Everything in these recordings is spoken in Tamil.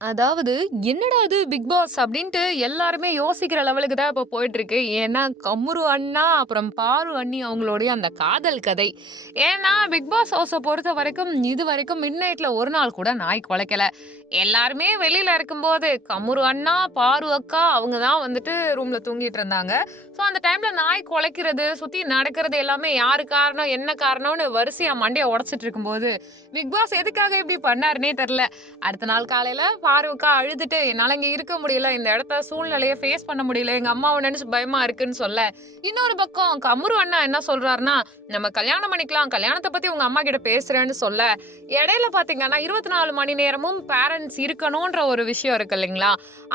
அதாவது, என்னடா இது பிக் பாஸ் அப்படின்ட்டு எல்லாருமே யோசிக்கிற லெவலுக்கு தான் இப்போ போயிட்டுருக்கு. ஏன்னா, கம்முரு அண்ணா, அப்புறம் பாரு அண்ணி அவங்களுடைய அந்த காதல் கதை. ஏன்னா, பிக் பாஸ் ஹவுஸை பொறுத்த வரைக்கும் இது வரைக்கும் இதுவரைக்கும் மிட்நைட்ல ஒரு நாள் கூட நாய் குலைக்கல எல்லாருமே வெளியில இருக்கும்போது, கம்முரு அண்ணா, பாரு அக்கா அவங்க தான் வந்துட்டு ரூம்ல தூங்கிட்டு இருந்தாங்க. ஸோ, அந்த டைம்ல நாய் குலைக்கிறது சுத்தி நடக்கிறது எல்லாமே யாரு காரணம், என்ன காரணம்னு வரிசையா மண்டையை உடைச்சிட்டு இருக்கும்போது, பிக் பாஸ் எதுக்காக இப்படி பண்ணாருன்னே தெரில அடுத்த நாள் காலையில பாரு அழுதுட்டு, என்னால் இங்கே இருக்க முடியல. இந்த இடத்த சூழ்நிலையை ஃபேஸ் பண்ண முடியல. எங்கள் அம்மாவை நெனச்சு பயமாக இருக்குன்னு" சொல்ல, இன்னொரு பக்கம் கம்ரு அண்ணா என்ன சொல்கிறாருன்னா "நம்ம கல்யாணம் பண்ணிக்கலாம். கல்யாணத்தை பற்றி உங்கள் அம்மா கிட்ட பேசுகிறேன்னு சொல்ல, இடையில பாத்தீங்கன்னா 24 மணி நேரமும் பேரண்ட்ஸ் இருக்கணுன்ற ஒரு விஷயம் இருக்கு இல்லைங்களா?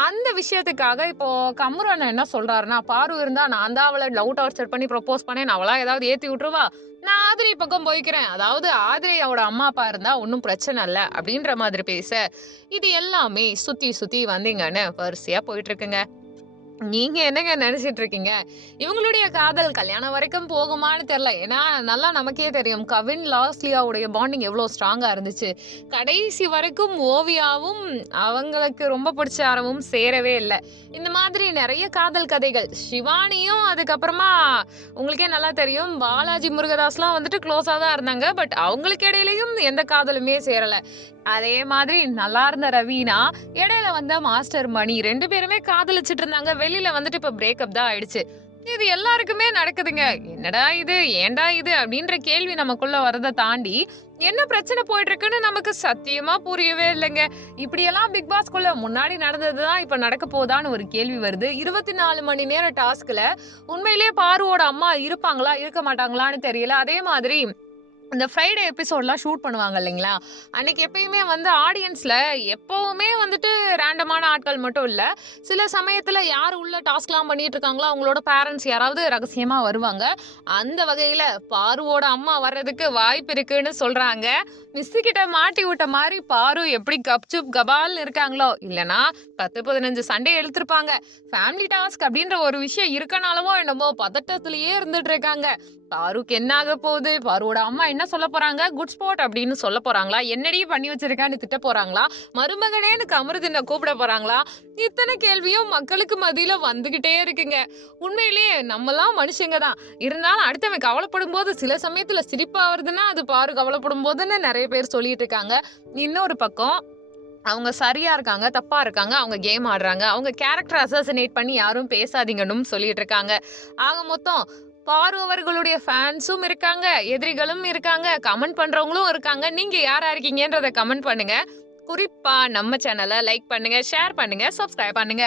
அந்த விஷயத்துக்காக இப்போ கம்ரு அண்ணா என்ன சொல்கிறாருன்னா "பாரு இருந்தால் நான் தான் அவளை லவ் டார்ச்சர் பண்ணி ப்ரொப்போஸ் பண்ணேன். அவளாக ஏதாவது ஏற்றி விட்டுருவா? நான் ஆதிரி பக்கம் போய்க்கிறேன். அதாவது ஆதிரையோட அம்மா, அப்பா இருந்தா ஒன்றும் பிரச்சனை இல்லை அப்படின்ற மாதிரி பேச, இது எல்லாமே சுத்தி சுத்தி வந்தீங்கன்னு வரிசையா போயிட்டு இருக்குங்க. நீங்க என்னங்க நினைச்சிட்டு இருக்கீங்க? இவங்களுடைய காதல் கல்யாணம் வரைக்கும் போகுமான்னு தெரியல. ஏன்னா, நல்லா நமக்கே தெரியும். கவின், லாஸ்லியாவுடைய பாண்டிங் எவ்வளோ ஸ்ட்ராங்கா இருந்துச்சு. கடைசி வரைக்கும் ஓவியாவும், அவங்களுக்கு ரொம்ப பிடிச்ச அரவும் சேரவே இல்லை இந்த மாதிரி நிறைய காதல் கதைகள். ஷிவானியும் அதுக்கப்புறமா உங்களுக்கே நல்லா தெரியும். பாலாஜி முருகதாஸ்லாம் வந்துட்டு க்ளோஸா தான் இருந்தாங்க. பட் அவங்களுக்கு இடையிலயும் எந்த காதலுமே சேரலை அதே மாதிரி நல்லா இருந்த ரவீனா, இடையில வந்த மாஸ்டர் மணி ரெண்டு பேருமே காதலிச்சுட்டு இருந்தாங்க. வெளியில வந்துட்டு இப்ப பிரேக்கப் தான் ஆயிடுச்சு. இது எல்லாருக்குமே நடக்குதுங்க. "என்னடா இது? ஏன்டா இது?" அப்படின்ற கேள்வி நமக்குள்ள வரதை தாண்டி, என்ன பிரச்சனை போயிட்டு இருக்குன்னு நமக்கு சத்தியமா புரியவே இல்லைங்க இப்படியெல்லாம் பிக் பாஸ்குள்ள முன்னாடி நடந்தது தான் இப்ப நடக்க போதான்னு ஒரு கேள்வி வருது. 24 மணி நேரம் டாஸ்க்ல உண்மையிலேயே பாருவோட அம்மா இருப்பாங்களா? இருக்க மாட்டாங்களான்னு தெரியல. அதே மாதிரி இந்த ஃப்ரைடே எபிசோட்லாம் ஷூட் பண்ணுவாங்க இல்லைங்களா? அன்னைக்கு எப்பயுமே வந்து ஆடியன்ஸில் எப்போவுமே வந்துட்டு ரேண்டமான ஆட்கள் மட்டும் இல்லை சில சமயத்தில் யார் உள்ள டாஸ்க்லாம் பண்ணிட்டு இருக்காங்களோ, அவங்களோட பேரண்ட்ஸ் யாராவது ரகசியமாக வருவாங்க. அந்த வகையில் பாருவோட அம்மா வர்றதுக்கு வாய்ப்பு இருக்குன்னு சொல்கிறாங்க மிஸ்ஸு கிட்ட மாட்டி விட்ட மாதிரி பாரு எப்படி கப்சுப் கபால்னு இருக்காங்களோ, இல்லன்னா 10, 15 சண்டை இழுத்துருப்பாங்க. ஃபேமிலி டாஸ்க் அப்படின்ற ஒரு விஷயம் இருக்கனாலவோ என்னமோ பதட்டத்திலேயே இருந்துட்டு இருக்காங்க. பாருக்கு என்ன ஆக போகுது? பாருவோட அம்மா என்ன சொல்ல போறாங்க? குட் ஸ்போர்ட் அப்படின்னு சொல்ல போறாங்களா? என்னடி பண்ணி வச்சிருக்கான்னு திட்டப் போறாங்களா? மருமகனேன்னு கமருதீன கூப்பிட போறாங்களா? இத்தனை கேள்வியும் மக்களுக்கு மதியில வந்துகிட்டே இருக்குங்க. உண்மையிலேயே நம்மலாம் மனுஷங்க தான். இருந்தாலும் அடுத்தவன் கவலைப்படும்போது சில சமயத்துல சிரிப்பா வருதுன்னா, அது பாரு கவலைப்படும்போதுன்னு நிறைய பேர் சொல்லிட்டு இருக்காங்க. இன்னொரு பக்கம் அவங்க சரியா இருக்காங்க, தப்பா இருக்காங்க. அவங்க கேம் ஆடுறாங்க. அவங்க கேரக்டர் அசாசினேட் பண்ணி யாரும் பேசாதீங்கன்னு சொல்லிட்டு இருக்காங்க. ஆக மொத்தம் பாரு அவர்களுடைய ஃபேன்ஸும் இருக்காங்க, எதிரிகளும் இருக்காங்க, கமெண்ட் பண்றவங்களும் இருக்காங்க. நீங்க யாரா இருக்கீங்கன்றத கமெண்ட் பண்ணுங்க. குறிப்பா நம்ம சேனலை லைக் பண்ணுங்க, ஷேர் பண்ணுங்க, சப்ஸ்கிரைப் பண்ணுங்க.